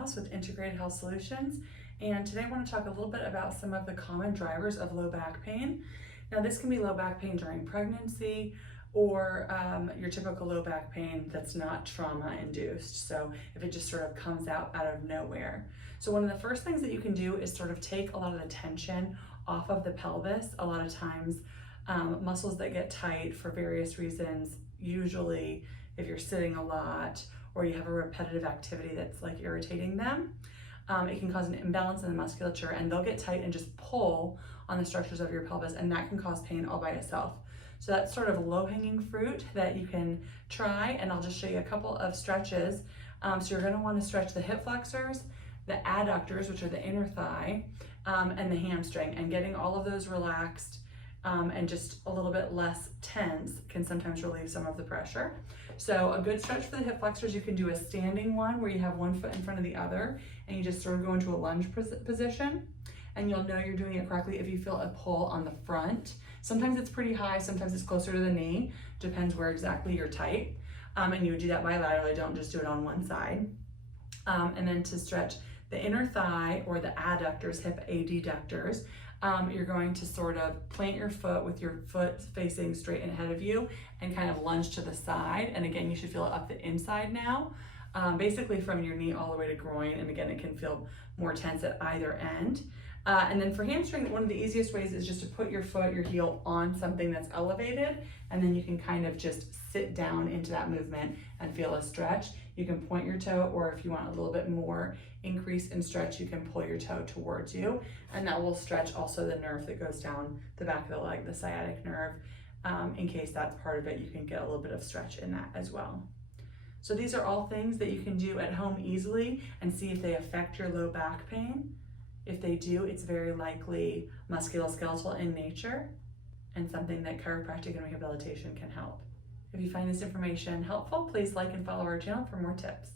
House with Integrated Health Solutions, and today I want to talk a little bit about some of the common drivers of low back pain. Now this can be low back pain during pregnancy or your typical low back pain that's not trauma induced. So if it just sort of comes out of nowhere. So one of the first things that you can do is sort of take a lot of the tension off of the pelvis. A lot of times muscles that get tight for various reasons, usually if you're sitting a lot or you have a repetitive activity that's like irritating them, it can cause an imbalance in the musculature and they'll get tight and just pull on the structures of your pelvis, and that can cause pain all by itself. So that's sort of low-hanging fruit that you can try, and I'll just show you a couple of stretches. So you're going to want to stretch the hip flexors, the adductors, which are the inner thigh, and the hamstring, and getting all of those relaxed and just a little bit less tense can sometimes relieve some of the pressure. So a good stretch for the hip flexors, you can do a standing one where you have one foot in front of the other and you just sort of go into a lunge position, and you'll know you're doing it correctly if you feel a pull on the front. Sometimes it's pretty high, sometimes it's closer to the knee, depends where exactly you're tight. And you would do that bilaterally, don't just do it on one side. And then to stretch the inner thigh or the adductors, hip adductors, you're going to sort of plant your foot with your foot facing straight ahead of you and kind of lunge to the side. And again, you should feel it up the inside now, basically from your knee all the way to groin. And again, it can feel more tense at either end. And then for hamstring, one of the easiest ways is just to put your foot, your heel on something that's elevated, and then you can kind of just sit down into that movement and feel a stretch. You can point your toe, or if you want a little bit more increase in stretch, you can pull your toe towards you, and that will stretch also the nerve that goes down the back of the leg, the sciatic nerve. In case that's part of it, you can get a little bit of stretch in that as well. So these are all things that you can do at home easily and see if they affect your low back pain. If they do, it's very likely musculoskeletal in nature and something that chiropractic and rehabilitation can help. If you find this information helpful, please like and follow our channel for more tips.